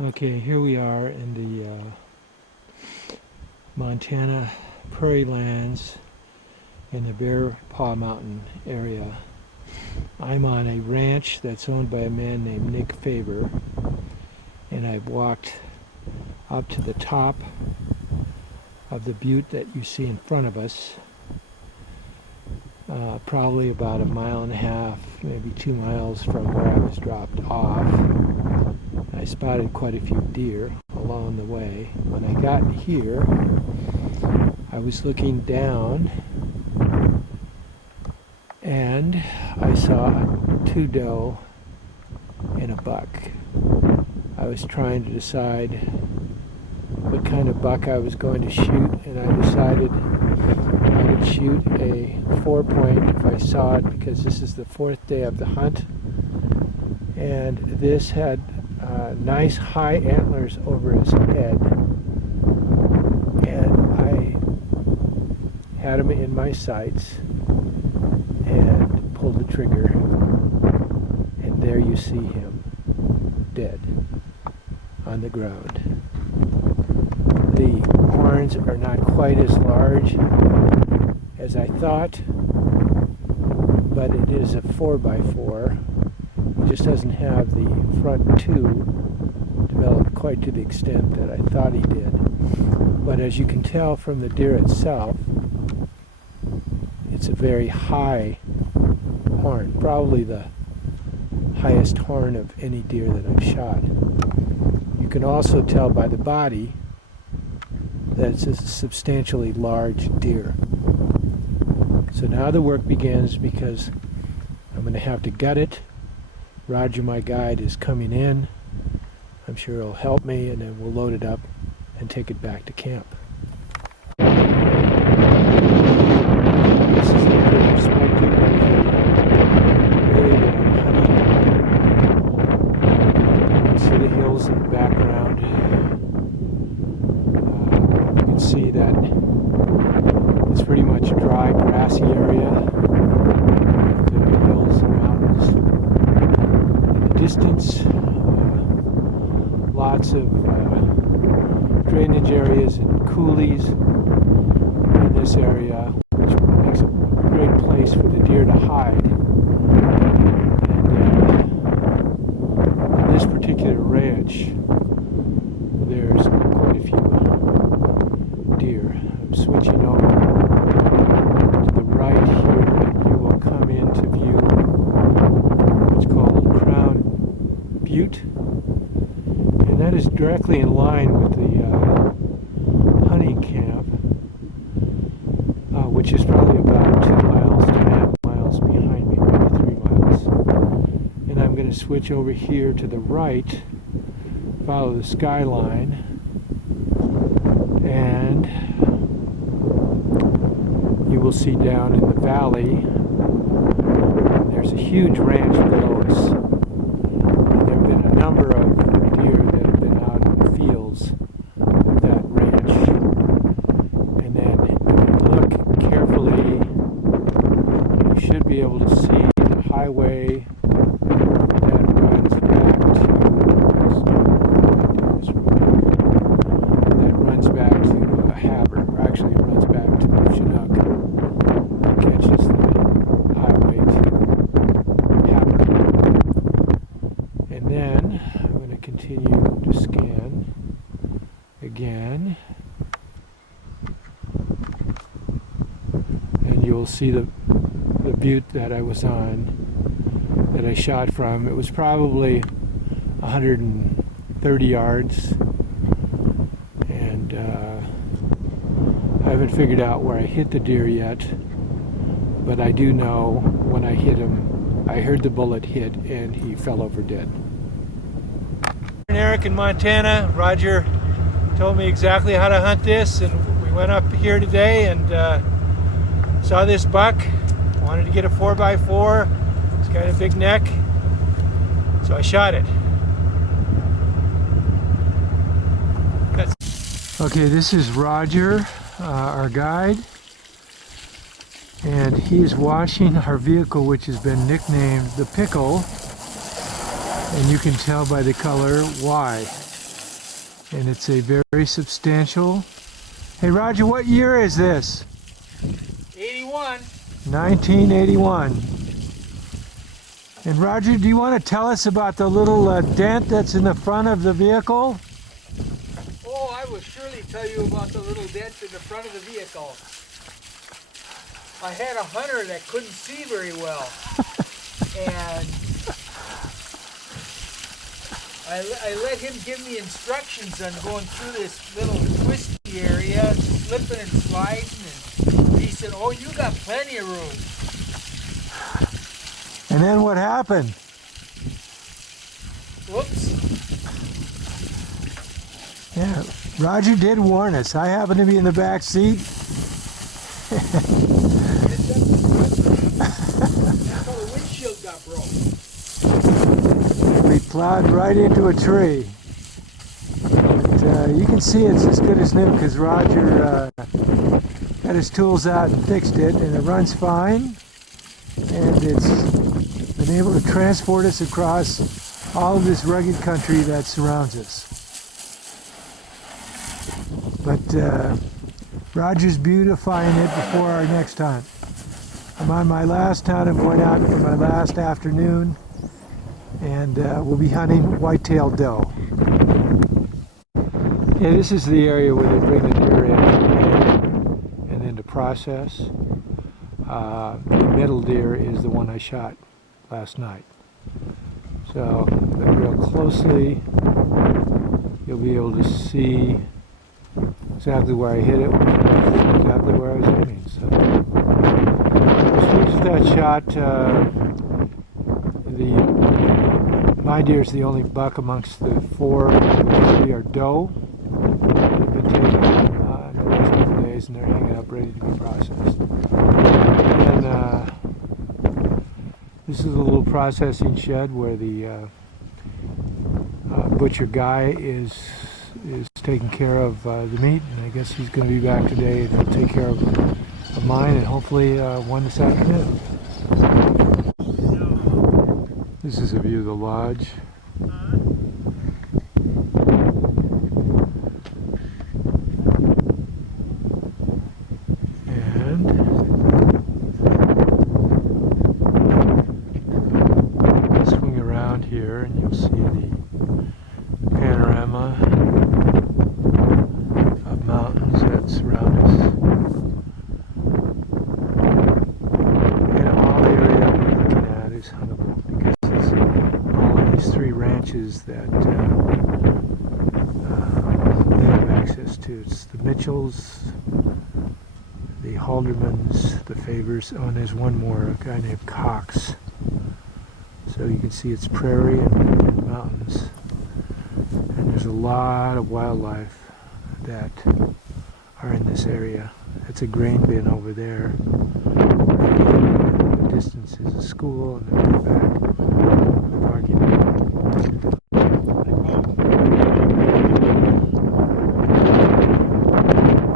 Okay, here we are in the Montana prairie lands in the Bear Paw Mountain area. I'm on a ranch that's owned by a man named Nick Faber, and I've walked up to the top of the butte that you see in front of us, probably about 1.5 miles, maybe 2 miles from where I was dropped off. I spotted quite a few deer along the way. When I got here, I was looking down and I saw 2 doe and a buck. I was trying to decide what kind of buck I was going to shoot, and I decided I would shoot a 4-point if I saw it, because this is the 4th day of the hunt, and this had nice high antlers over his head, and I had him in my sights and pulled the trigger, and there you see him dead on the ground. The horns are not quite as large as I thought, but it is a 4x4. It just doesn't have the front 2 developed quite to the extent that I thought he did. But as you can tell from the deer itself, it's a very high horn, probably the highest horn of any deer that I've shot. You can also tell by the body that it's a substantially large deer. So now the work begins, because I'm going to have to gut it. Roger, my guide, is coming in. I'm sure he'll help me, and then we'll load it up and take it back to camp. This is another perspective of the area that I'm hunting. You see the hills in the background. You can see that it's pretty much a dry, grassy area. The hills and mountains. In the distance, lots of drainage areas and coulees in this area, which makes a great place for the deer to hide. And in this particular ranch, there's quite a few deer. I'm switching over to the right here, and you will come into view what's called Crown Butte. And that is directly in line with the hunting camp, which is probably about 2.5 miles behind me, maybe 3 miles. And I'm going to switch over here to the right, follow the skyline, and you will see down in the valley there's a huge ranch below us. And there have been a number of deer that have been out in the fields of that ranch. And then if you look carefully, you should be able to see the highway that runs back to Haber, or actually it runs back to Chinook. It catches the highway to Haber. And then I'm going to continue to scan again. And you'll see the butte that I was on, that I shot from. It was probably 130 yards. And I haven't figured out where I hit the deer yet, but I do know when I hit him, I heard the bullet hit and he fell over dead. Eric in Montana. Roger told me exactly how to hunt this, and we went up here today and saw this buck. Wanted to get a 4x4. It's got a big neck, so I shot it. Okay, this is Roger, our guide, and he is washing our vehicle, which has been nicknamed the Pickle, and you can tell by the color why. And it's a very substantial. Hey Roger, what year is this? 81. 1981. And Roger, do you want to tell us about the little dent that's in the front of the vehicle? Oh, I will surely tell you about the little dent in the front of the vehicle. I had a hunter that couldn't see very well. And I let him give me instructions on going through this little twisty area, slipping and sliding, and he said, oh, you got plenty of room. And then what happened? Whoops. Yeah, Roger did warn us. I happened to be in the back seat. That's how the windshield got broke. We plowed right into a tree. But, you can see it's as good as new because Roger got his tools out and fixed it, and it runs fine. And it's been able to transport us across all of this rugged country that surrounds us. But Roger's beautifying it before our next hunt. I'm on my last hunt. I'm going out for my last afternoon, and we'll be hunting white-tailed doe. Yeah, this is the area where they bring the deer in and then to process. The middle deer is the one I shot last night. So look real closely. You'll be able to see exactly where I hit it, exactly where I was aiming. So as soon as that shot, my deer is the only buck amongst the four. The three are doe. They've been taken in the last couple of days, and they're hanging up ready to be processed. And this is a little processing shed where the butcher guy is taking care of the meat, and I guess he's going to be back today and he'll take care of mine and hopefully one this afternoon. This is a view of the lodge. And swing around here and you'll see the panorama of mountains that surround us. And all the area we're looking at is huntable because it's all of these three ranches that they have access to. It's the Mitchells, the Haldermans, the Favors. Oh, and there's one more, a guy named Cox. So you can see it's prairie and mountains. And there's a lot of wildlife that are in this area. It's a grain bin over there. In the distance is a school, and then we're back in the parking lot.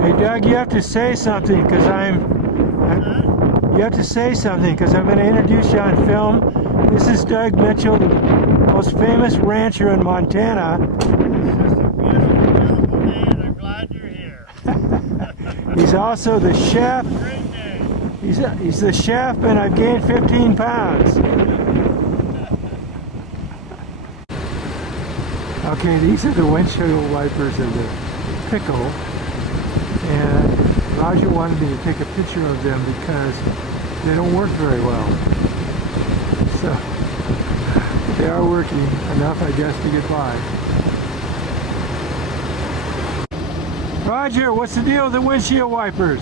Hey Doug, you have to say something because you have to say something because I'm going to introduce you on film. This is Doug Mitchell, the most famous rancher in Montana. He's also the chef. He's the chef, and I've gained 15 pounds. Okay, these are the windshield wipers of the pickle, and Roger wanted me to take a picture of them because they don't work very well. So they are working enough, I guess, to get by. Roger, what's the deal with the windshield wipers?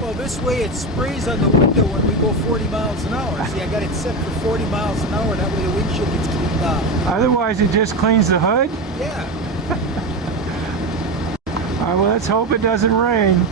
Well, this way it sprays on the window when we go 40 miles an hour. See, I got it set for 40 miles an hour. That way the windshield gets cleaned off. Otherwise, it just cleans the hood? Yeah. All right, well, let's hope it doesn't rain.